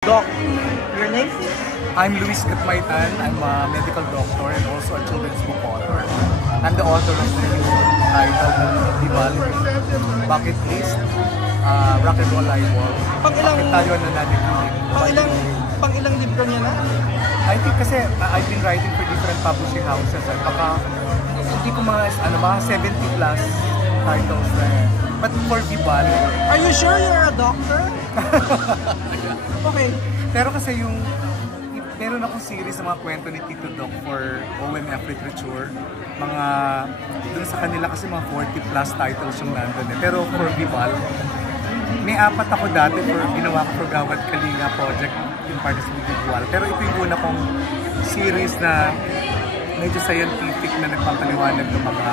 Doc, your name? I'm Luis Gatmaitan. I'm a medical doctor and also a children's book author. I'm the author of the new title Tibal, Bucket List, Rock and Roll Eyeball. Bakit tayo nananaginip? Pang ilang libro niya na? I think kasi I've been writing for different publishing houses at baka hindi ko mga 70 plus titles na eh. But for Tibal, Are you sure you're a doctor? Okay. pero kasi meron akong series ng mga kwento ni Tito Doc for OMF Literature. Dun sa kanila kasi mga 40 plus titles yung nandun eh. Pero for Vival, may 4 ako dati ginawa ko for Gawad Kalinga project in part sa individual. Pero ito yung una kong series na medyo scientific na nagpapaliwanag ng mga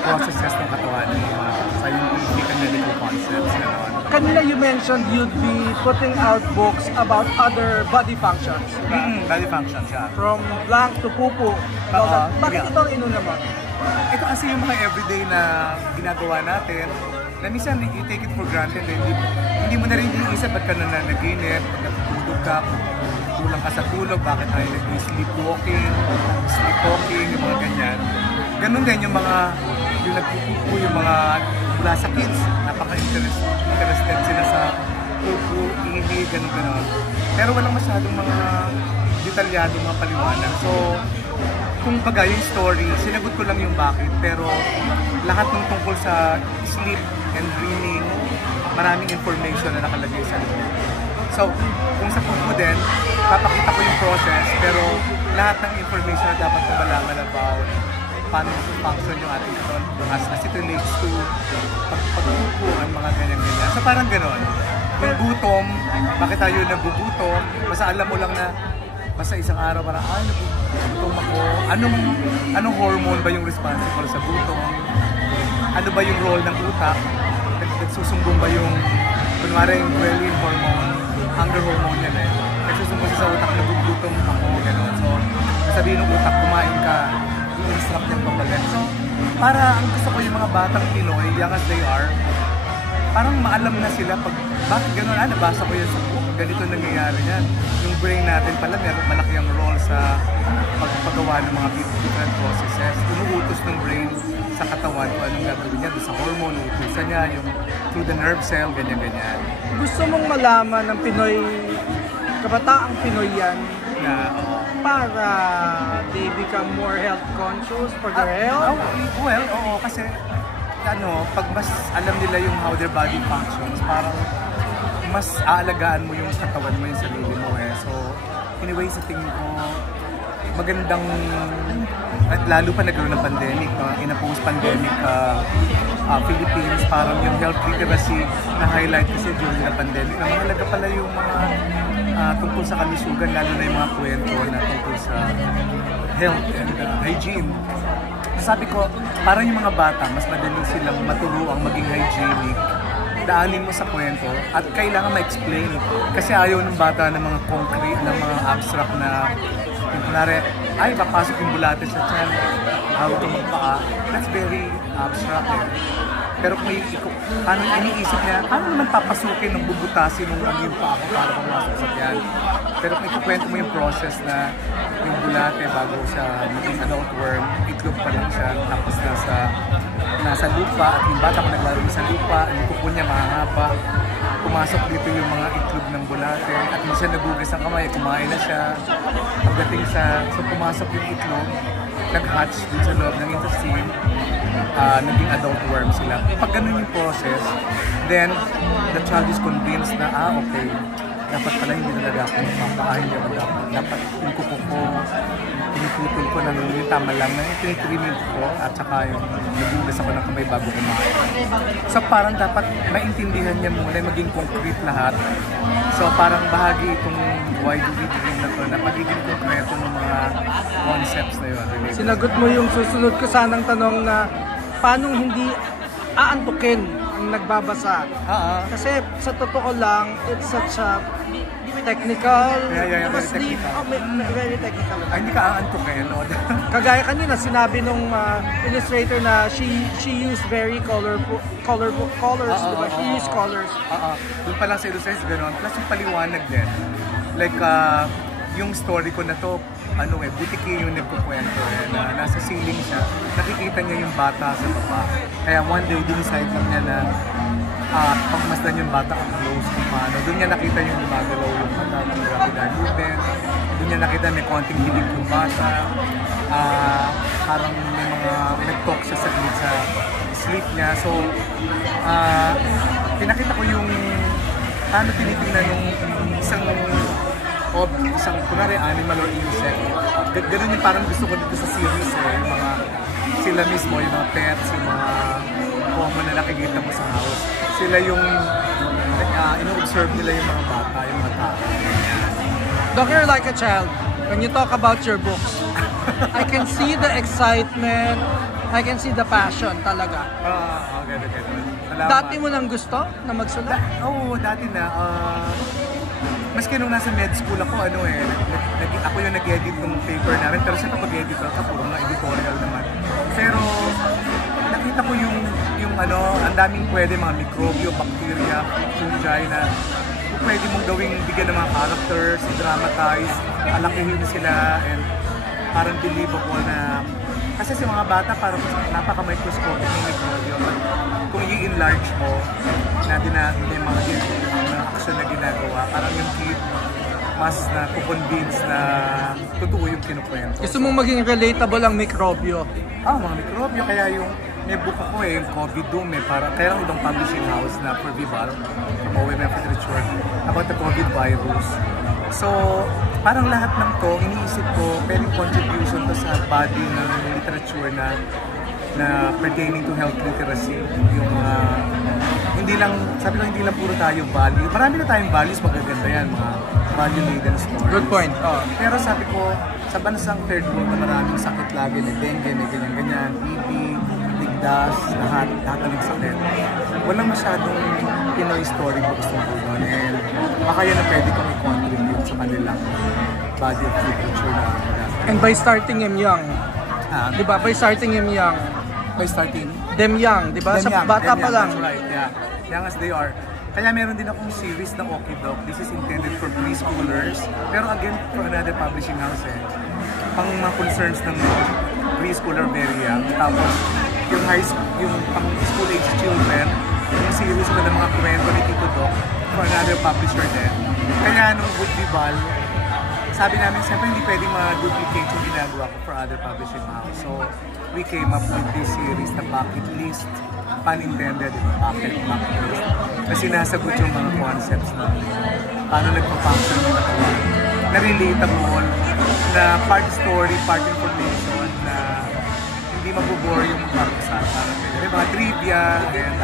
processes ng katawan, ng mga scientific and medical concepts. Kanina you mentioned you'd be putting out books about other body functions. Body functions, yeah. From blank to pupu. Bakit ito ang inuna mo? Ito kasi yung mga everyday na ginagawa natin, na minsan you take it for granted, hindi mo na rin iisip ba't ka nananaginip, pag natutulog ka, kulang ka sa tulog, bakit tayo nag-sleepwalking, yung mga ganyan. Ganun din yung nagpupupo, yung mga mula sa kids, napaka-interested sila sa pupo, ihi, ganun. Pero walang masyadong mga detalyadong mga paliwanag. So, kung bagay yung story, sinagot ko lang yung bakit, pero lahat ng tungkol sa sleep and dreaming, maraming information na nakalagay sa loob. So, kung sa pupo din, papakita ko yung process, pero lahat ng information na dapat ko malaman about paano function yung ating katawan as it relates to pagpupo, ang mga ganyan-ganyan. So parang gano'n. Yung gutom, bakit tayo nagugutom? Basta alam mo lang na basta isang araw parang, nagugutom ako. Anong hormone ba yung responsible sa gutom? Ano ba yung role ng utak? Nagsusumbong ba yung, kunwari yung ghrelin hormone, hunger hormone yan eh. Nagsusumbong sa utak, nagugutom ako, gano'n. So, sabihin ng utak, kumain ka, instruct yung pambagan. So, para ang gusto ko yung mga batang Pinoy, young as they are, parang maalam na sila pag, bakit gano'n? Nabasa ko yan sa book, ganito nangyayari yan. Yung brain natin pala, meron malaki ang role sa pagpagawa ng mga different processes. Umuutos ng brain sa katawan kung anong gagawin niya, sa hormone, utusan niya, yung through the nerve cell, ganyan-ganyan. Gusto mong malaman ng Pinoy, kabataang Pinoy yan, para they become more health conscious for their health? Oo, kasi pag mas alam nila yung how their body functions, parang mas aalagaan mo yung katawan mo, yung sarili mo eh. So, anyway, sa tingin ko, magandang, at lalo pa nagkaroon ng pandemic, in a post-pandemic Philippines, parang yung health literacy na highlight kasi during the pandemic, na mahalaga pala yung mga tungkol sa kalusugan, lalo na yung mga kwento na tungkol sa health and hygiene. Sabi ko, parang yung mga bata, mas madali silang maturuang maging hygienic. Daanin mo sa kwento at kailangan ma-explain. Kasi ayaw ng bata ng mga concrete, ng mga abstract na kunwari, papasok yung bulate sa tiyan, how to magpaka. That's very abstract eh. Pero kung paano iniisip niya, paano naman papasukin ng bubutasin ng yung paa ko para pumasok sa tiyan. Pero kung ikukwento mo yung process na yung bulate bago siya maging adult worm, itlog pa lang siya, tapos nasa lupa, at yung bata kung naglaro sa lupa, yung kuko niya mahahaba, pumasok dito yung mga itlog ng bulate, at hindi siya nagugas ang kamay, kumain na siya. Pagdating so pumasok yung itlog, nag-hatch dun sa loob ng intestine, naging adult worm sila. Pag ganun yung process, then the child is convinced na, okay, dapat pala hindi talaga ako magpapakain, dapat yung kuko ko, piniputol ko ng yung tama lang na yung tinitrimint ko, at saka yung nagugas ako ng kamay bago kumain. So parang dapat maintindihan niya muna, maging concrete lahat. So parang bahagi itong why do we dream na to, na magiging konkreto ng mga concepts na yun. Sinagot mo yung susunod ko sanang tanong na paano hindi aantukin ang nagbabasa. Kasi sa totoo lang, it's such a technical, Yeah, very technical. Very technical. Ay, hindi ka aantok eh, no? Kagaya kanina, sinabi nung illustrator na she used very colors, diba? She used colors. Doon pa lang sa illustrations, gano'n. Plus yung paliwanag din. Like, yung story ko na to, butiki yung nagkukwento na nasa ceiling siya, nakikita niya yung bata sa baba. Kaya one day, decide lang niya na pagmasdan yung bata up close kung paano. Doon niya nakita yung gumagalaw yung mata ng rapid movement. Doon niya nakita may konting hilig yung bata. Parang may mga nag-talk siya sa sleep niya. So, pinakita ko yung paano tinitingnan yung isang kunwari animal or insect. Ganun yung parang gusto ko dito sa series yung mga sila mismo, yung mga pets, yung mga common na nakikita mo sa house. Sila yung ino-observe nila yung mga bata, yung mga tao. Doc, you're like a child. When you talk about your books, I can see the excitement, I can see the passion talaga. Okay. Salamat. Dati mo nang gusto na magsulat? Oo, dati na. Maski nung nasa med school ako, ako yung nag-edit ng paper namin. Pero siyempre pag-editor ka, puro mga editorial naman. Pero nakita ko yung ang daming pwede, mga mikrobyo, bacteria, fungi na pwede mong gawing bigyan ng mga characters, dramatize, alakihin sila, and parang believable na. Kasi sa mga bata, parang napaka-microscopic ng mikrobyo. Kung i-enlarge mo, may mga action na ginagawa, parang yung kid mas na kukonvince na totoo yung kinukwento. Gusto mong maging relatable ang mikrobyo? Mga mikrobyo, kaya yung may book ako yung COVID Doom kaya lang ibang publishing house na for Vival, OMF Literature, about the COVID virus. So, parang lahat ng to, iniisip ko, pwedeng contribution to sa body ng literature na pertaining to health literacy. Yung, sabi ko, hindi lang puro tayo value. Marami na tayong values, magaganda yan, mga value-laden stories. Good point. Pero sabi ko, sa bansang third world na maraming sakit lagi, may dengue, may ganyan-ganyan, TB, ligdas, lahat ng sakit. Walang masyadong Pinoy storybooks na po doon. And baka yan na pwede kong i-contribute sa kanilang body of literature na. And by starting him young, di ba? By starting him young. By starting? Them young, di ba? Sa bata pa lang. That's right, yeah. Young as they are. Kaya meron din akong series na Okidok. This is intended for preschoolers. Pero again, for another publishing house pang mga concerns ng preschooler very young. Tapos, yung high school, yung pang school age children, yung series ko ng mga kwento ni Tito Doc for another publisher din. Kaya nung Would Be Ball, sabi namin, siyempre hindi pwedeng ma-duplicate yung ginagawa ko for other publishing house. So, we came up with this series na Bucket List, pun intended, bucket list. Na sinasagot yung mga concepts na paano nagpa-function yung katawan. Na relatable, na part story, part information, na hindi mabubore yung pag-usapan. May mga trivia, and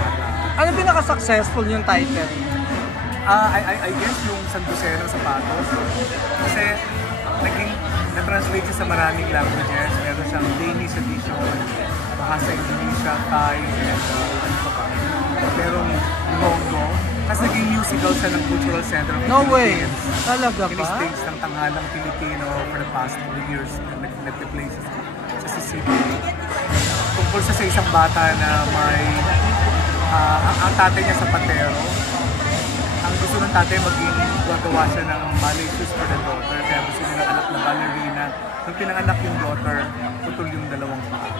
ano pinaka-successful yung title? I guess yung Santusero Sapatos. Kasi na-translate siya sa maraming languages. Meron siyang Danish edition, baka sa Indonesia, Thai, and ano pa pa. Merong Bongo. Kasi naging musical siya ng Cultural Center of No way! Philippines. Talaga ba? In-stage ng tanghalang Pilipino for the past 2 years. Nag-play sa CCTV. Tungkol sa isang bata na may ang tatay niya sa patero. Ang gusto ng tatay maging gagawa siya ng ballet shoes for the daughter. Kaya gusto niya ng anak na ballerina. Nung pinanganak yung daughter, putol yung dalawang paa.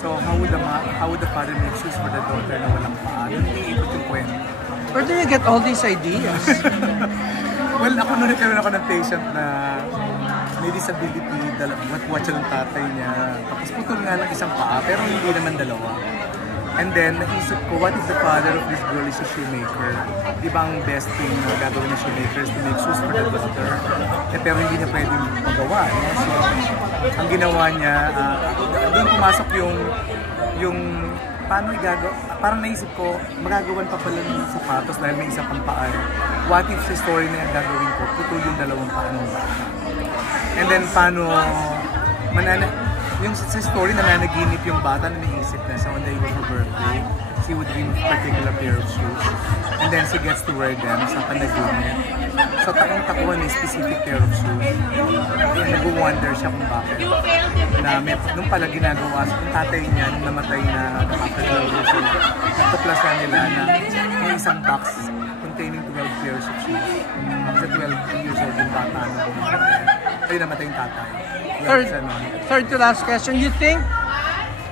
So how would the father make shoes for the daughter na walang paa? Yun iikot yung kwento. Where do you get all these ideas? Well, ako nung ako ng patient na may disability, watch ng tatay niya. Tapos putol nga lang isang paa, pero hindi naman dalawa. And then, naisip ko, what if the father of this girl is a shoemaker? Di ba ang best thing na gagawin ng shoemaker is to make shoes for the daughter? Pero hindi niya pwedeng magawa. So, ang ginawa niya, doon pumasok yung paano igagawa. Parang naisip ko, magagawan pa pala ng sapatos dahil may isa pang paa. What if sa story na yung gagawin ko, putol yung dalawang paa ng bata? And then, paano yung sa story na nanaginip yung bata na naisip na sa one day of her birthday, she would dream of a particular pair of shoes. And then she gets to wear them sa panaginip. So taong-takuan may specific pair of shoes. And nag-wonder siya kung bakit. Na nung pala ginagawa sa tatay niya, nung namatay na nakapaglaw siya, nagtuplasan nila na may isang box containing 12 pairs of shoes. Kasi 12 years old yung bata na ay namatay yung tatay. Third to last question, you think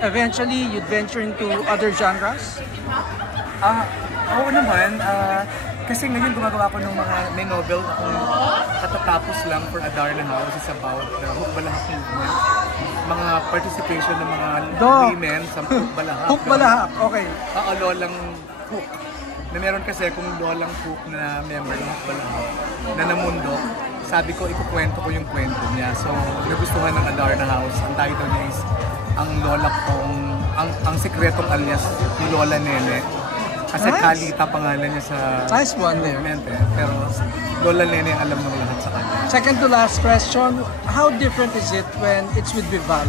eventually you'd venture into other genres? Oo naman. Kasi ngayon gumagawa ko ng mga, may novel akong katatapos lang for Adarna House. It's about the Hukbalahap movement. Mga participation ng mga women sa Hukbalahap. Hukbalahap, okay. Lolang Hook. Na meron kasi kung lolang Hook na member ng Hukbalahap na namundok. Sabi ko, ikukwento ko yung kwento niya. So, nagustuhan ng Adarna House. Ang title niya is ang lola kong, ang sikretong alias ni Lola Nene. Kasi nice. Kalita pangalan niya sa nice one there. Pero Lola Nene alam ng lahat sa kanya. Second to last question, how different is it when it's with Vival?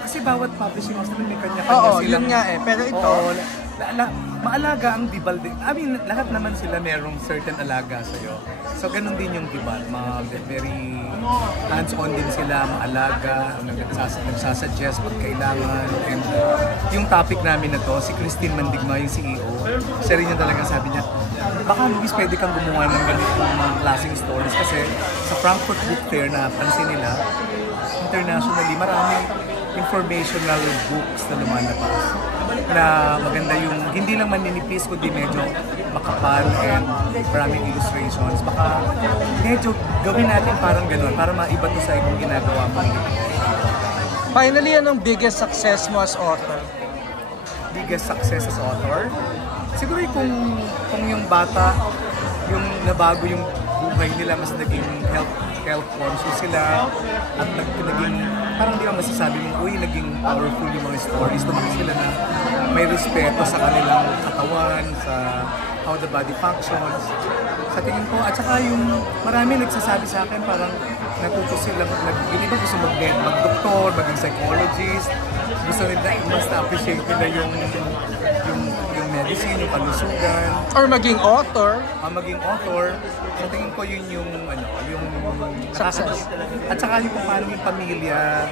Kasi bawat publishing house naman may kanya-kanya silang... Oo, yun nga eh. Pero ito... maalaga ang Vival din. I mean, lahat naman sila merong certain alaga sa'yo. So, ganun din yung Vival. Very hands-on din sila, maalaga, nagsasuggest pag kailangan. And yung topic namin na to, si Christine Mandigma, yung CEO, siya rin yung talagang sabi niya, baka Luis, pwede kang gumawa ng ganitong mga klaseng stories kasi sa Frankfurt Book Fair na pansin nila, internationally, maraming informational books na lumalabas na maganda yung, hindi lang maninipis kundi medyo makapal and maraming illustrations. Baka medyo gawin natin parang gano'n para maiba to sa ibang ginagawa mo. Finally, anong biggest success mo as author? Biggest success as author? Siguro kung yung bata, yung nabago yung buhay nila, mas naging health conscious sila at naging parang di ba masasabi mo, uy, naging powerful yung mga stories. Naman sila na may respeto sa kanilang katawan, sa how the body functions. Sa tingin ko, at saka yung marami nagsasabi sa akin, parang natuto silang, yung iba gusto mag-doktor, maging psychologist, gusto nila, mas na-appreciate nila yung medicine, yung kalusugan. Or maging author. Maging author. Sa tingin ko yun yung success. At saka yung paano yung pamilya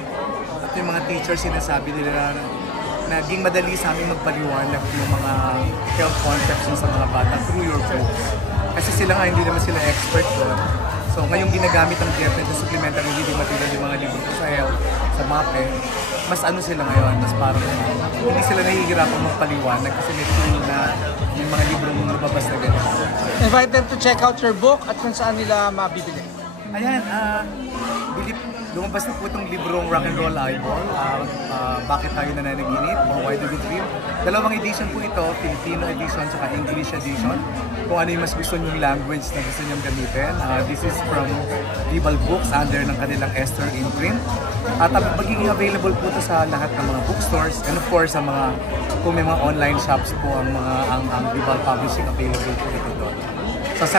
at yung mga teachers sinasabi nila na naging madali sa amin magpaliwanag yung mga health concepts sa mga bata through your books. Kasi sila nga hindi naman sila expert doon. So ngayong ginagamit ang DepEd na supplementary reading material yung mga libro sa health, sa MAPE, mas ano sila ngayon, mas parang hindi sila nahihirapang magpaliwanag kasi may tool na yung mga librong lumabas na ganito. Invite them to check out your book at kung saan nila mabibili. Ayan, lumabas na po itong librong Rock and Roll Eyeball, Bakit Tayo Nananaginip or Why Do We Dream. Dalawang edition po ito, Filipino edition at English edition. Kung ano yung mas gusto nyong language na gusto nyong gamitin. This is from Vival Books under ng kanilang Esther imprint. At magiging available po ito sa lahat ng mga bookstores and of course sa mga, kung may mga online shops po ang Vival Publishing, available po ito doon.